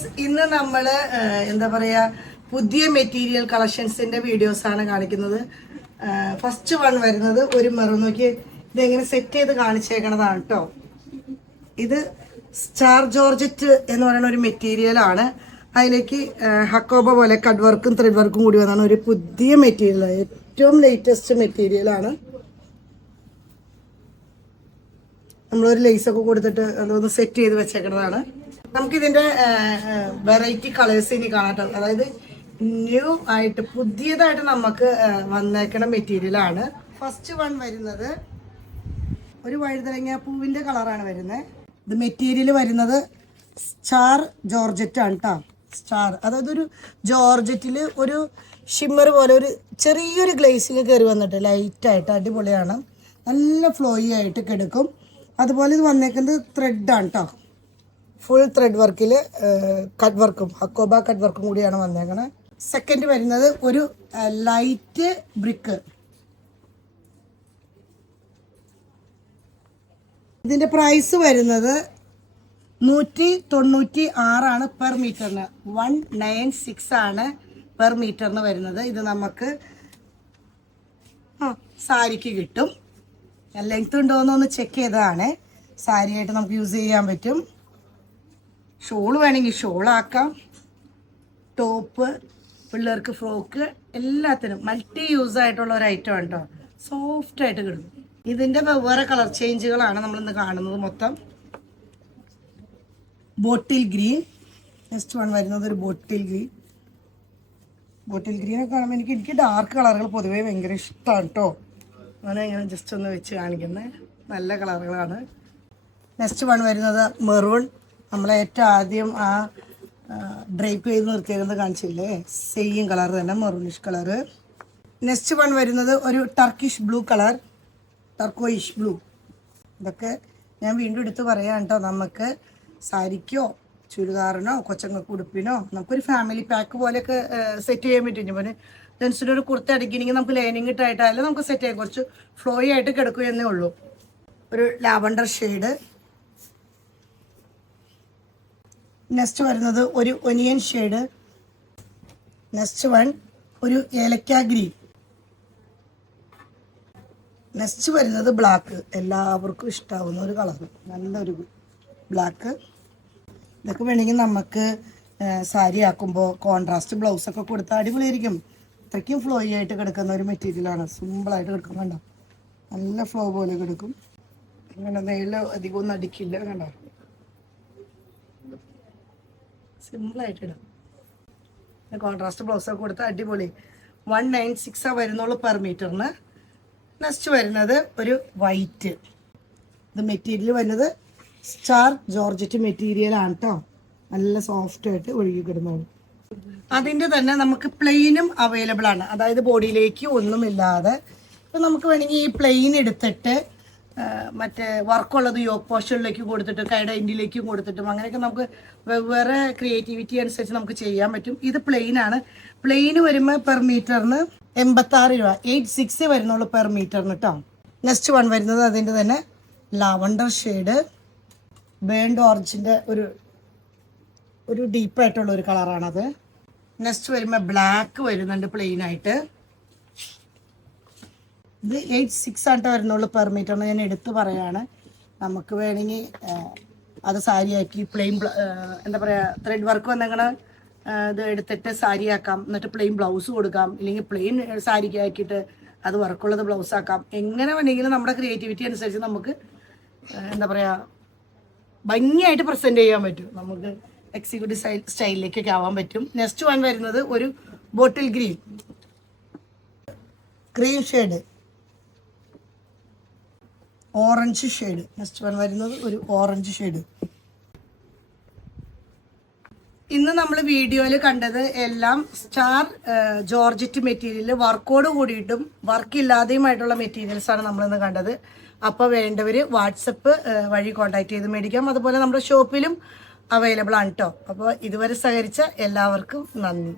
Friends, ഇന്ന് നമ്മൾ എന്താ പറയുക, പുതിയ മെറ്റീരിയൽ കളക്ഷൻസിൻ്റെ വീഡിയോസാണ് കാണിക്കുന്നത്. ഫസ്റ്റ് വൺ വരുന്നത് ഒരു മെറൂൺ. നോക്കി, ഇതെങ്ങനെ സെറ്റ് ചെയ്ത് കാണിച്ചേക്കണതാണ് കേട്ടോ. ഇത് സ്റ്റാർ ജോർജറ്റ് എന്ന് പറയുന്ന ഒരു മെറ്റീരിയലാണ്. അതിലേക്ക് ഹക്കോബ പോലെ കട്ട് വർക്കും ത്രെഡ് വർക്കും കൂടി വന്നാണ് ഒരു പുതിയ മെറ്റീരിയൽ, ഏറ്റവും ലേറ്റസ്റ്റ് മെറ്റീരിയലാണ്. നമ്മളൊരു ലേസൊക്കെ കൊടുത്തിട്ട് അതൊന്ന് സെറ്റ് ചെയ്ത് വെച്ചേക്കുന്നതാണ്. നമുക്കിതിൻ്റെ വെറൈറ്റി കളേഴ്സ് ഇനി കാണാട്ടോ. അതായത് ന്യൂ ആയിട്ട് പുതിയതായിട്ട് നമുക്ക് വന്നേക്കണ മെറ്റീരിയലാണ്. ഫസ്റ്റ് വൺ വരുന്നത് ഒരു വഴുതനങ്ങ പൂവിൻ്റെ കളറാണ് വരുന്നത്. ഇത് മെറ്റീരിയൽ വരുന്നത് സ്റ്റാർ ജോർജറ്റ് ആണ് കേട്ടോ. സ്റ്റാർ, അതായത് ഒരു ജോർജറ്റിൽ ഒരു ഷിമ്മർ പോലെ ഒരു ചെറിയൊരു ഗ്ലേസിങ് കയറി വന്നിട്ട് ലൈറ്റായിട്ട് അടിപൊളിയാണ്. നല്ല ഫ്ലോയി ആയിട്ട് കിടക്കും. അതുപോലെ ഇത് വന്നേക്കുന്നത് ത്രെഡാണ് കേട്ടോ. ഫുൾ ത്രെഡ് വർക്കിൽ കട്ട് വർക്കും ഹക്കോബ കട്ട് വർക്കും കൂടിയാണ് വന്നേക്കണത്. സെക്കൻഡ് വരുന്നത് ഒരു ലൈറ്റ് ബ്രിക്ക്. ഇതിൻ്റെ പ്രൈസ് വരുന്നത് 196 പെർ മീറ്ററിന്. 196 ആണ് പെർ മീറ്ററിന് വരുന്നത്. ഇത് നമുക്ക് സാരിക്ക് കിട്ടും. ലെങ്ത് ഉണ്ടോയെന്നൊന്ന് ചെക്ക് ചെയ്തതാണ്. സാരിയായിട്ട് നമുക്ക് യൂസ് ചെയ്യാൻ പറ്റും. ഷോൾ വേണമെങ്കിൽ ഷോളാക്കാം, ടോപ്പ്, പിള്ളേർക്ക് ഫ്രോക്ക്, എല്ലാത്തിനും മൾട്ടി യൂസ് ആയിട്ടുള്ള ഒരു ഐറ്റം ആണ് കേട്ടോ. സോഫ്റ്റായിട്ട് കിടക്കും. ഇതിൻ്റെ വെവ്വേറെ കളർ ചേഞ്ചുകളാണ് നമ്മളിന്ന് കാണുന്നത്. മൊത്തം ബോട്ടിൽ ഗ്രീൻ. നെക്സ്റ്റ് വൺ വരുന്നത് ഒരു ബോട്ടിൽ ഗ്രീൻ. ബോട്ടിൽ ഗ്രീനൊക്കെ കാണുമ്പോൾ എനിക്ക് ഡാർക്ക് കളറുകൾ പൊതുവേ ഭയങ്കര ഇഷ്ടമാണ് കേട്ടോ. അങ്ങനെ ഇങ്ങനെ ജസ്റ്റ് ഒന്ന് വെച്ച് കാണിക്കുന്നത് നല്ല കളറുകളാണ്. നെക്സ്റ്റ് വൺ വരുന്നത് മെറൂൺ. നമ്മളെ ഏറ്റവും ആദ്യം ആ ഡ്രൈപ്പ് ചെയ്ത് നിർത്തിയിരുന്നത് കാണിച്ചില്ലേ, സെയിം കളർ തന്നെ, മെറൂണിഷ് കളറ്. നെക്സ്റ്റ് വൺ വരുന്നത് ഒരു Turkish blue colour, turquoise blue. ഇതൊക്കെ ഞാൻ വീണ്ടും എടുത്ത് പറയാം കേട്ടോ. നമുക്ക് സാരിക്കോ ചുരിദാറിനോ കൊച്ചങ്ങൾക്ക് ഉടുപ്പിനോ നമുക്കൊരു ഫാമിലി പാക്ക് പോലെയൊക്കെ സെറ്റ് ചെയ്യാൻ പറ്റും. പിന്നെ ജെൻസിൻ്റെ ഒരു കുർത്ത അടിക്കണമെങ്കിൽ നമുക്ക് ലൈനിങ് ഇട്ടായിട്ടായാലും നമുക്ക് സെറ്റ് ചെയ്യാം. കുറച്ച് ഫ്ലോയി ആയിട്ട് കിടക്കുകയെന്നേ ഉള്ളൂ. ഒരു ലാവണ്ടർ ഷെയ്ഡ്. നെക്സ്റ്റ് വരുന്നത് ഒരു ഒനിയൻ ഷെയ്ഡ്. നെക്സ്റ്റ് വൺ ഒരു ഏലക്ക ഗ്രീൻ. നെക്സ്റ്റ് വരുന്നത് ബ്ലാക്ക്. എല്ലാവർക്കും ഇഷ്ടാവുന്ന ഒരു കളർ, നല്ലൊരു ബ്ലാക്ക്. ഇതൊക്കെ വേണമെങ്കിൽ നമുക്ക് സാരി ആക്കുമ്പോൾ കോൺട്രാസ്റ്റ് ബ്ലൗസൊക്കെ കൊടുത്താൽ അടിപൊളിയായിരിക്കും. അത്രയ്ക്കും ഫ്ലോയി ആയിട്ട് കിടക്കുന്ന ഒരു മെറ്റീരിയലാണ്. സിമ്പിളായിട്ട് കിടക്കും. കണ്ടോ, നല്ല ഫ്ലോ പോലെ കിടക്കും. അങ്ങനെ നെയിൽ അധികം ഒന്നും അടിക്കില്ല. കണ്ടോ, സിമ്പിളായിട്ട് ഇടാം. കോൺട്രാസ്റ്റ് ബ്ലൗസൊക്കെ കൊടുത്താൽ അടിപൊളി. 196 വരുന്നുള്ളൂ പെർ മീറ്ററിന്. നെക്സ്റ്റ് വരുന്നത് ഒരു വൈറ്റ്. ഇത് മെറ്റീരിയൽ വരുന്നത് സ്റ്റാർ ജോർജറ്റ് മെറ്റീരിയലാണ് കേട്ടോ. നല്ല സോഫ്റ്റായിട്ട് ഒഴുകി കിടന്നോളൂ. അതിൻ്റെ തന്നെ നമുക്ക് പ്ലെയിനും അവൈലബിൾ ആണ്. അതായത് ബോഡിയിലേക്ക് ഒന്നുമില്ലാതെ ഇപ്പം നമുക്ക് വേണമെങ്കിൽ ഈ പ്ലെയിൻ എടുത്തിട്ട് മറ്റേ വർക്കുള്ളത് യോക്ക് പോർഷനിലേക്ക് കൊടുത്തിട്ട് കൈയുടെ എൻഡിലേക്കും കൊടുത്തിട്ടും അങ്ങനെയൊക്കെ നമുക്ക് വെവ്വേറെ ക്രിയേറ്റിവിറ്റി അനുസരിച്ച് നമുക്ക് ചെയ്യാൻ പറ്റും. ഇത് പ്ലെയിനാണ്. പ്ലെയിന് വരുമ്പോൾ പെർ മീറ്ററിന് 86 രൂപ, 86 വരുന്നുള്ളൂ പെർ മീറ്ററിന് കേട്ടോ. നെക്സ്റ്റ് വൺ വരുന്നത് അതിൻ്റെ തന്നെ ലാവണ്ടർ ഷെയ്ഡ്, ബേൺഡ് ഓറഞ്ചിൻ്റെ ഒരു ഡീപ്പായിട്ടുള്ള ഒരു കളറാണത്. നെക്സ്റ്റ് വരുമ്പോൾ ബ്ലാക്ക് വരുന്നുണ്ട് പ്ലെയിനായിട്ട്. ഇത് 86 ആയിട്ട് വരുന്നുള്ളൂ പെർ മീറ്ററിന്. ഞാൻ എടുത്ത് പറയാണ്. നമുക്ക് വേണമെങ്കിൽ അത് സാരിയാക്കി പ്ലെയിൻ എന്താ പറയുക, ത്രെഡ് വർക്ക് വന്നെങ്ങനെ ഇത് എടുത്തിട്ട് സാരിയാക്കാം, എന്നിട്ട് പ്ലെയിൻ ബ്ലൗസ് കൊടുക്കാം. ഇല്ലെങ്കിൽ പ്ലെയിൻ സാരിക്ക് ആക്കിയിട്ട് അത് വർക്കുള്ളത് ബ്ലൗസ് ആക്കാം. എങ്ങനെ വേണമെങ്കിലും നമ്മുടെ ക്രിയേറ്റിവിറ്റി അനുസരിച്ച് നമുക്ക് എന്താ പറയുക ഭംഗിയായിട്ട് പ്രസൻറ്റ് ചെയ്യാൻ പറ്റും. നമുക്ക് എക്സിക്യൂട്ടീവ് സ്റ്റൈലിലേക്കൊക്കെ ആവാൻ പറ്റും. നെക്സ്റ്റ് വൺ വരുന്നത് ഒരു bottle green, cream shade, orange shade. Next one വരുന്നത് ഒരു ഓറഞ്ച് ഷെയ്ഡ്. ഇന്ന് നമ്മൾ വീഡിയോയിൽ കണ്ടത് എല്ലാം സ്റ്റാർ ജോർജറ്റ് മെറ്റീരിയൽ വർക്കോട് കൂടിയിട്ടും വർക്കില്ലാതെയുമായിട്ടുള്ള മെറ്റീരിയൽസാണ് നമ്മളിന്ന് കണ്ടത്. അപ്പോൾ വേണ്ടവർ വാട്സപ്പ് വഴി കോൺടാക്ട് ചെയ്ത് മേടിക്കാം. അതുപോലെ നമ്മുടെ ഷോപ്പിലും അവൈലബിൾ ആണ് കേട്ടോ. അപ്പോൾ ഇതുവരെ സഹകരിച്ച എല്ലാവർക്കും നന്ദി.